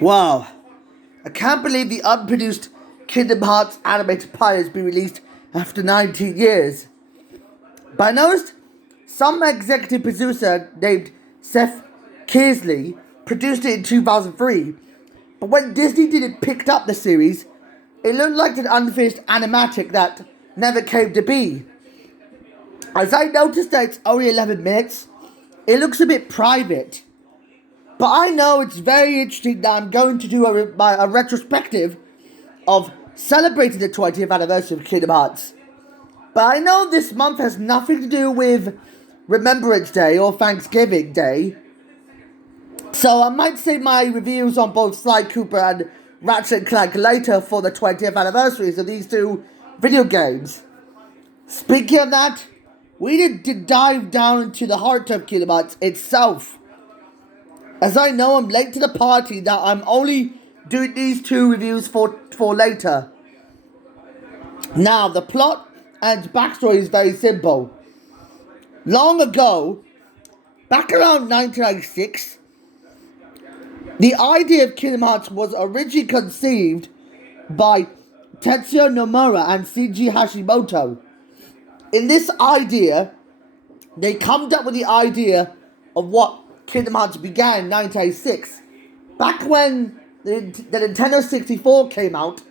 Wow, I can't believe the unproduced Kingdom Hearts animated pilot has been released after 19 years. But I noticed some executive producer named Seth Kearsley produced it in 2003, but when Disney didn't pick up the series, it looked like an unfinished animatic that never came to be. As I noticed that it's only 11 minutes, it looks a bit private. But I know it's very interesting that I'm going to do a retrospective of celebrating the 20th anniversary of Kingdom Hearts. But I know this month has nothing to do with Remembrance Day or Thanksgiving Day. So I might save my reviews on both Sly Cooper and Ratchet & Clank later for the 20th anniversaries of these two video games. Speaking of that, we need to dive down into the heart of Kingdom Hearts itself. As I know I'm late to the party, that I'm only doing these two reviews for later. Now, the plot and backstory is very simple. Long ago, back around 1996, the idea of Kingdom Hearts was originally conceived by Tetsuya Nomura and Seiji Hashimoto. In this idea, they come up with the idea of what Kingdom Hearts began in 1986, back when the Nintendo 64 came out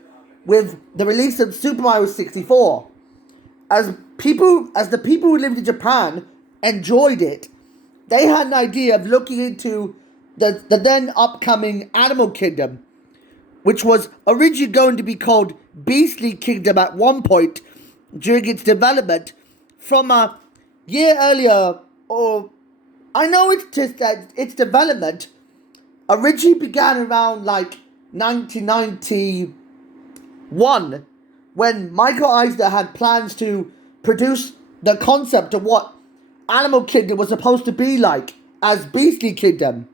with the release of Super Mario 64. As the people who lived in Japan enjoyed it, they had an idea of looking into the then upcoming Animal Kingdom, which was originally going to be called Beastly Kingdom at one point during its development from a year earlier, or I know it's just that its development originally began around like 1991 when Michael Eisner had plans to produce the concept of what Animal Kingdom was supposed to be like as Beastly Kingdom.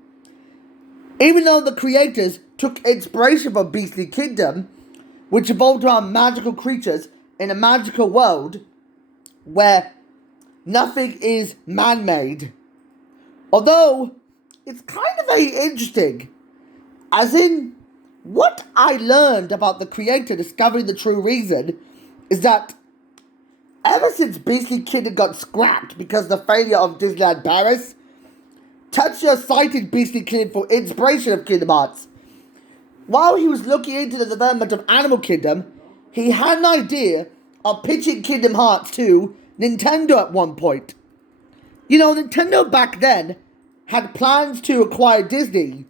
Even though the creators took inspiration from Beastly Kingdom, which evolved around magical creatures in a magical world where nothing is man-made. Although, it's kind of very interesting. As in, what I learned about the creator discovering the true reason is that ever since Beastly Kingdom got scrapped because of the failure of Disneyland Paris, Tetsuya cited Beastly Kingdom for inspiration of Kingdom Hearts. While he was looking into the development of Animal Kingdom, he had an idea of pitching Kingdom Hearts to Nintendo at one point. You know, Nintendo back then had plans to acquire Disney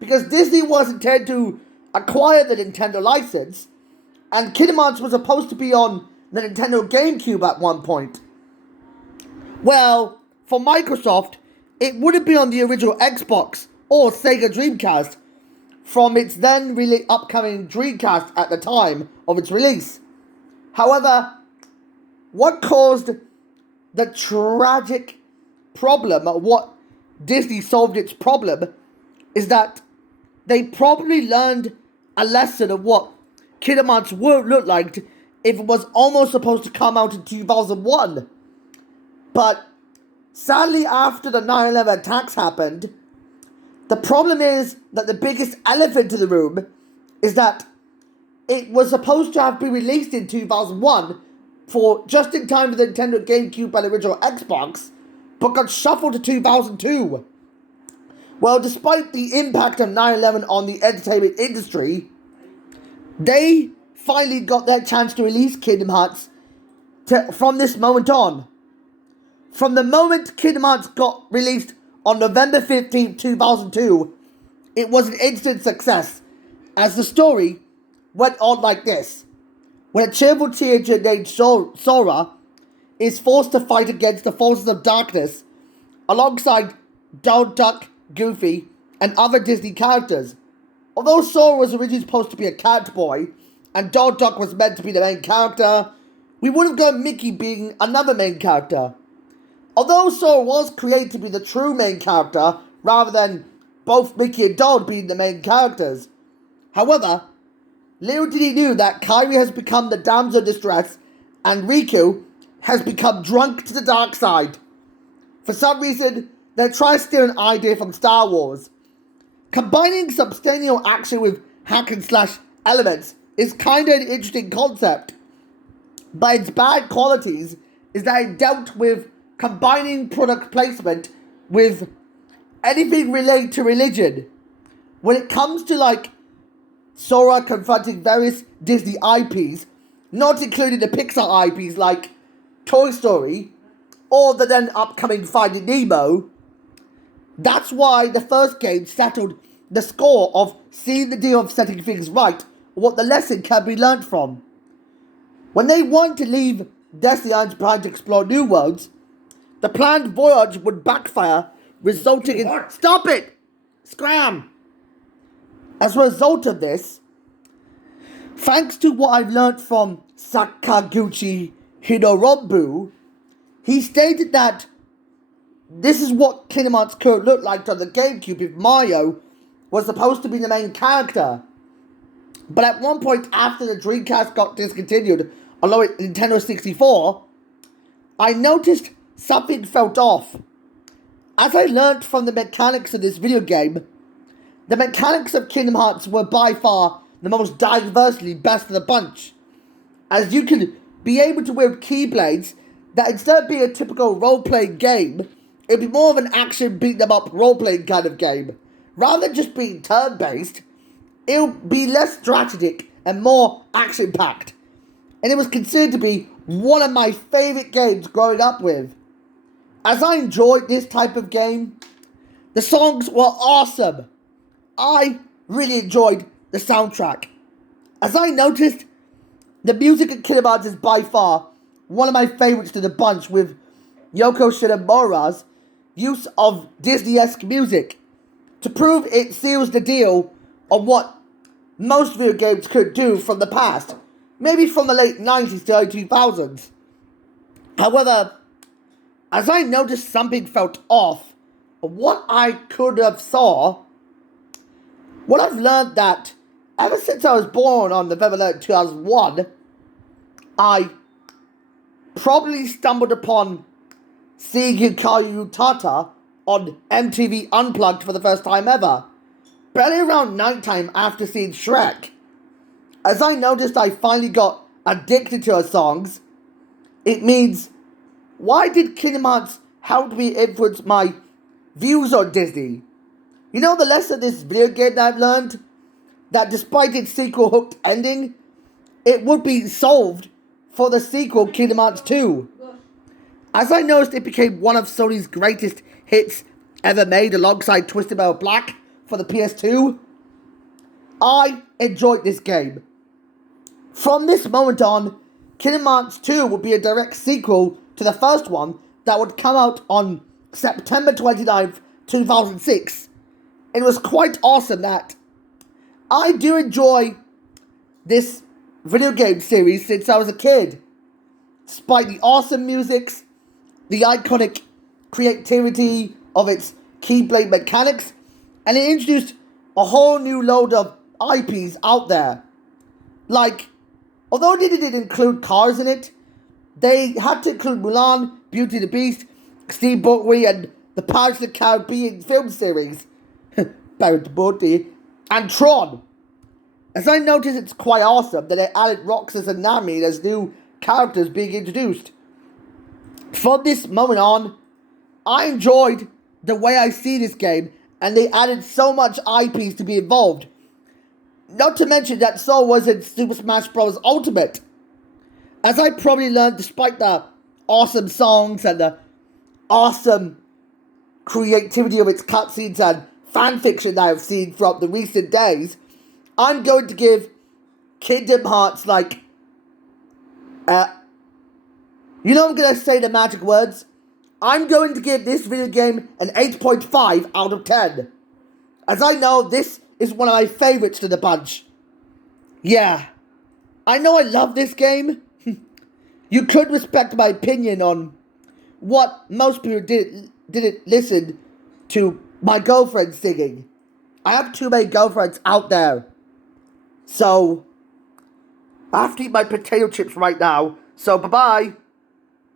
because Disney was intended to acquire the Nintendo license, and Kingdom Hearts was supposed to be on the Nintendo GameCube at one point. Well, for Microsoft, it would have been on the original Xbox or Sega Dreamcast from its then really upcoming Dreamcast at the time of its release. However, what caused the tragic problem, what Disney solved its problem, is that they probably learned a lesson of what Kingdom Hearts would look like if it was almost supposed to come out in 2001. But sadly, after the 9/11 attacks happened, the problem is that the biggest elephant in the room is that it was supposed to have been released in 2001 for just in time for the Nintendo GameCube and original Xbox, but got shuffled to 2002. Well, despite the impact of 9/11 on the entertainment industry, they finally got their chance to release Kingdom Hearts from this moment on. From the moment Kingdom Hearts got released on November 15th, 2002, it was an instant success, as the story went on like this. When a cheerful teenager named Sora is forced to fight against the forces of darkness alongside Donald Duck, Goofy, and other Disney characters. Although Sora was originally supposed to be a cat boy, and Donald Duck was meant to be the main character, we would have got Mickey being another main character. Although Sora was created to be the true main character, rather than both Mickey and Donald being the main characters. However, little did he know that Kairi has become the damsel of distress, and Riku has become drunk to the dark side. For some reason, they're trying to steal an idea from Star Wars. Combining substantial action with hack and slash elements is kind of an interesting concept, but its bad qualities is that it dealt with combining product placement with anything related to religion. When it comes to like Sora confronting various Disney IPs, not including the Pixar IPs like Toy Story or the then upcoming Finding Nemo, that's why the first game settled the score of seeing the deal of setting things right, what the lesson can be learned from. When they wanted to leave Destiny Islands behind to explore new worlds, the planned voyage would backfire, resulting in... Stop it! Scram! As a result of this, thanks to what I've learned from Sakaguchi Hidorobu, he stated that this is what Kingdom Hearts could look like on the GameCube if Mario was supposed to be the main character. But at one point after the Dreamcast got discontinued, along with Nintendo 64, I noticed something felt off. As I learnt from the mechanics of this video game, the mechanics of Kingdom Hearts were by far the most diversely best of the bunch, as you can be able to wield Keyblades that instead of being a typical role-playing game, it'd be more of an action beat-them-up role-playing kind of game. Rather than just being turn-based, it'll be less strategic and more action-packed. And it was considered to be one of my favourite games growing up with. As I enjoyed this type of game, the songs were awesome. I really enjoyed the soundtrack. As I noticed, the music in Kingdom Hearts is by far one of my favourites to the bunch, with Yoko Shimomura's use of Disney-esque music to prove it seals the deal on what most video games could do from the past, maybe from the late 90s to early 2000s. However, as I noticed something felt off, what I could have saw, what I've learned that ever since I was born on November 11, 2001, I probably stumbled upon seeing Hikaru Utada on MTV Unplugged for the first time ever, barely around nighttime after seeing Shrek. As I noticed I finally got addicted to her songs, it means, why did Kingdom Hearts help me influence my views on Disney? You know the lesson of this video game that I've learned? That despite its sequel hooked ending, it would be solved for the sequel Kingdom Hearts 2. As I noticed it became one of Sony's greatest hits ever made alongside Twisted Metal Black for the PS2, I enjoyed this game. From this moment on, Kingdom Hearts 2 would be a direct sequel to the first one that would come out on September 29th, 2006. It was quite awesome that I do enjoy this video game series since I was a kid. Despite the awesome musics, the iconic creativity of its Keyblade mechanics, and it introduced a whole new load of IPs out there. Like, although they didn't include cars in it, they had to include Mulan, Beauty and the Beast, Steamboat Willie, and the Pirates of the Caribbean film series, Pirates of Beauty, and Tron. As I noticed, it's quite awesome that they added Roxas and Nami as new characters being introduced. From this moment on, I enjoyed the way I see this game, and they added so much IPs to be involved. Not to mention that Soul was in Super Smash Bros. Ultimate. As I probably learned, despite the awesome songs and the awesome creativity of its cutscenes and fanfiction that I've seen throughout the recent days, I'm going to give Kingdom Hearts you know I'm going to say the magic words? I'm going to give this video game an 8.5 out of 10. As I know this is one of my favourites to the bunch. Yeah, I know I love this game. You could respect my opinion on what most people didn't listen to my girlfriend singing. I have too many girlfriends out there. So, I have to eat my potato chips right now. So, bye-bye.